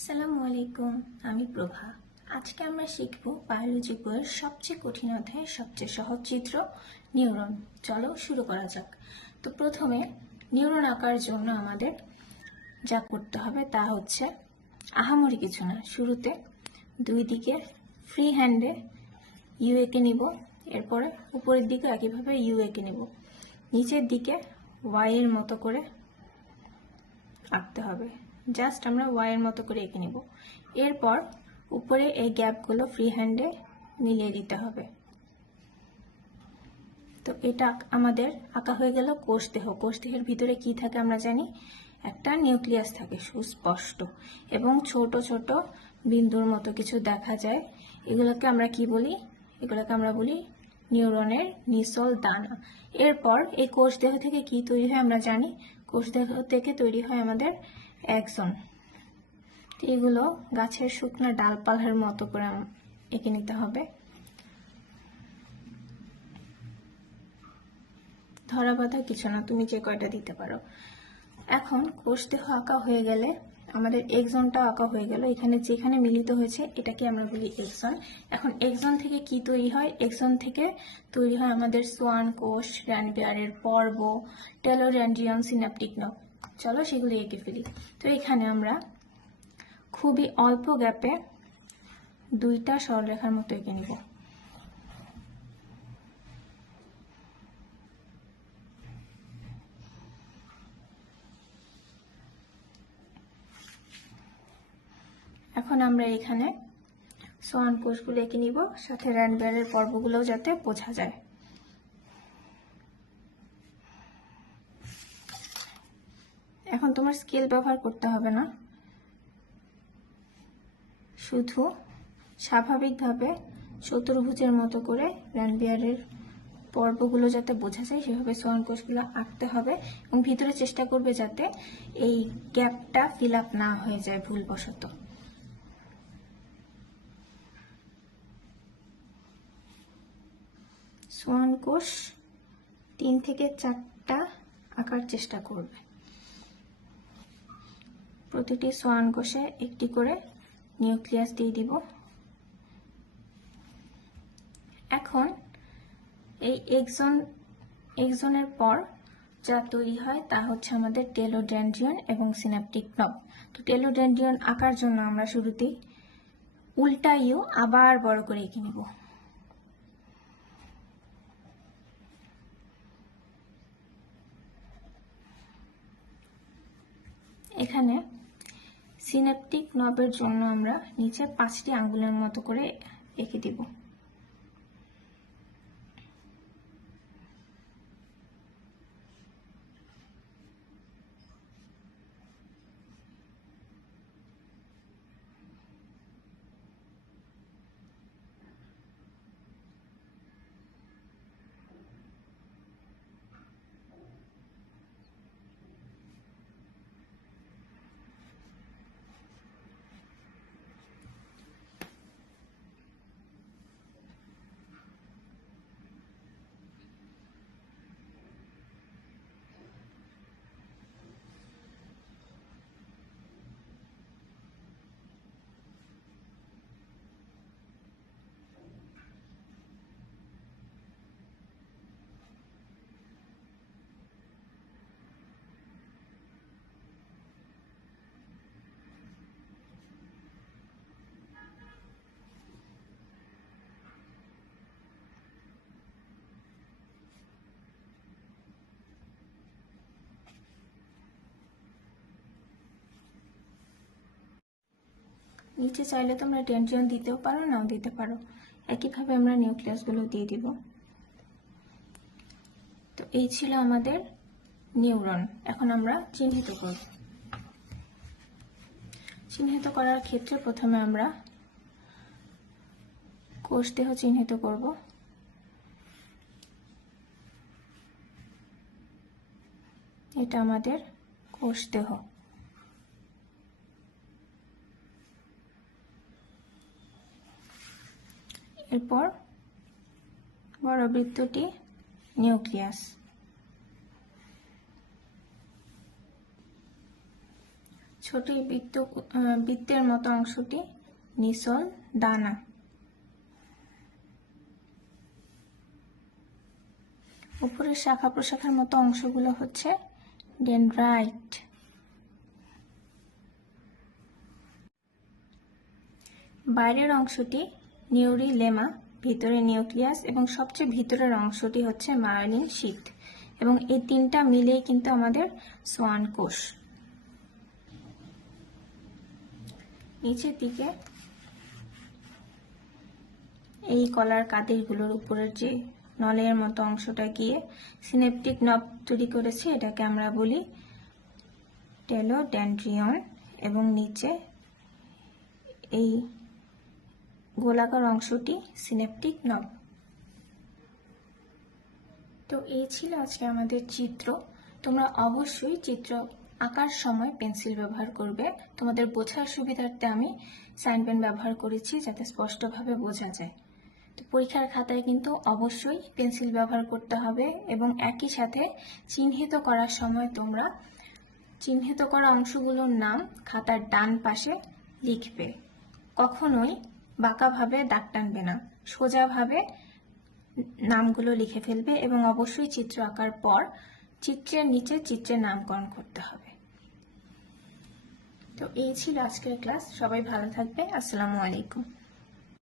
আসসালামু আলাইকুম, আমি প্রভা। আজকে আমরা শিখব বায়োলজি বইয়ের সবচেয়ে কঠিন অধ্যায়, সবচেয়ে সহজ চিত্র, নিউরন। চলো শুরু করা যাক। তো প্রথমে নিউরন আঁকার জন্য আমাদের যা করতে হবে তা হচ্ছে আহামরি কিছু না। শুরুতে দুই দিকে ফ্রি হ্যান্ডে ইউ এঁকে নিব, এরপরে উপরের দিকে একইভাবে ইউ এঁকে নিব, নিচের দিকে ওয়াই এর মতো করে আঁকতে হবে। জাস্ট আমরা ওয়াই এর মতো করে এঁকে নেব। এরপর উপরে এই গ্যাপগুলো ফ্রি হ্যান্ডে মিলিয়ে দিতে হবে। তো এটা আমাদের আঁকা হয়ে গেল কোষদেহ। কোষদেহের ভিতরে কি থাকে আমরা জানি, একটা নিউক্লিয়াস থাকে সুস্পষ্ট এবং ছোট ছোট বিন্দুর মতো কিছু দেখা যায়। এগুলোকে আমরা কি বলি? এগুলোকে আমরা বলি নিউরনের নিসল দানা। এরপর এই কোষদেহ থেকে কি তৈরি হয় আমরা জানি, কোষদেহ থেকে তৈরি হয় আমাদের অ্যাক্সন। এগুলো গাছের শুকনো ডালপালার মতো করে এঁকে নিতে হবে। ধরা বাঁধা কিছু না, তুমি যে কয়টা দিতে পারো। এখন কোষদেহ আঁকা হয়ে গেলে আমাদের এক্সনটা আঁকা হয়ে গেল। এখানে যেখানে মিলিত হয়েছে এটাকে আমরা বলি এক্সন। এখন এক্সন থেকে কি তৈরি হয়? এক্সন থেকে তৈরি হয় আমাদের সোয়ান কোষ, র্যানভিয়ারের পর্ব, টেলোডেনড্রিয়ন, সিনাপটিক নব। চলো সেগুলো এঁকে ফেলি। তো এখানে আমরা খুবই অল্প গ্যাপে দুইটা সরলরেখার মতো এঁকে নিব। এখন আমরা এখানে সোয়ান কোষগুলো এঁকে নিব, সাথে র্যানভিয়ারের পর্বগুলোও যাতে বোঝা যায়। এখন তোমার স্কেল ব্যবহার করতে হবে না, শুধু স্বাভাবিকভাবে চতুর্ভুজের মতো করে র্যানভিয়ারের পর্বগুলো যাতে বোঝা যায় সেভাবে সোয়ান কোষগুলো আঁকতে হবে এবং ভিতরে চেষ্টা করবে যাতে এই গ্যাপটা ফিল আপ না হয়ে যায় ভুলবশত। সোয়ান কোষ 3 থেকে 4টা আঁকার চেষ্টা করবে। প্রতিটি সোয়ান কোষে একটি করে নিউক্লিয়াস দিয়ে দিব। এখন এই এক্সনের পর যা তৈরি হয় তা হচ্ছে আমাদের টেলোডেনড্রিয়ন এবং সিনাপটিক নব। তো টেলোডেনড্রিয়ন আঁকার জন্য আমরা শুরুতেই উল্টা ইউ আবার বড় করে এঁকে নিব। এখানে সিনাপটিক নবের জন্য আমরা নিচে 5টি আঙ্গুলের মতো করে এঁকে দিব। নিচে চাইলে তোমরা ডেনড্রিয়ন দিতেও পারো, নাও দিতে পারো। একইভাবে আমরা নিউক্লিয়াসগুলো দিয়ে দিব। তো এই ছিল আমাদের নিউরন। এখন আমরা চিহ্নিত করব। চিহ্নিত করার ক্ষেত্রে প্রথমে আমরা কোষদেহ চিহ্নিত করব। এটা আমাদের কোষদেহ। এরপর বড় বৃত্তটি নিউক্লিয়াস, ছোট এই বৃত্তের মতো অংশটি নিসল দানা। উপরের শাখা প্রশাখার মতো অংশগুলো হচ্ছে ডেনড্রাইট। বাইরের অংশটি নিউরিলেমা, ভিতরে নিউক্লিয়াস এবং সবচেয়ে ভিতরের অংশটি হচ্ছে মায়োলিন শীথ, এবং এই তিনটা মিলেই কিন্তু আমাদের সোয়ান কোষ। নিচের দিকে এই কলার কাদিরগুলোর উপরের যে নলের মতো অংশটা গিয়ে সিনেপটিক নব তৈরি করেছে, এটাকে আমরা বলি টেলোডেনড্রিয়ন, এবং নিচে এই গোলাকার অংশটি সিনেপটিক নব। তো এই ছিল আজকে আমাদের চিত্র। তোমরা অবশ্যই চিত্র আঁকার সময় পেন্সিল ব্যবহার করবে। তোমাদের বোঝার সুবিধার্থে আমি সাইন পেন ব্যবহার করেছি যাতে স্পষ্টভাবে বোঝা যায়। তো পরীক্ষার খাতায় কিন্তু অবশ্যই পেন্সিল ব্যবহার করতে হবে, এবং একই সাথে চিহ্নিত করার সময় তোমরা চিহ্নিত করা অংশগুলোর নাম খাতার ডান পাশে লিখবে। কখনোই বাঁকাভাবে দাগ টানবে না, সোজাভাবে নামগুলো লিখে ফেলবে, এবং অবশ্যই চিত্র আঁকার পর চিত্রের নিচে চিত্রের নামকরণ করতে হবে। তো এই ছিল আজকের ক্লাস। সবাই ভালো থাকবে। আসসালামু আলাইকুম।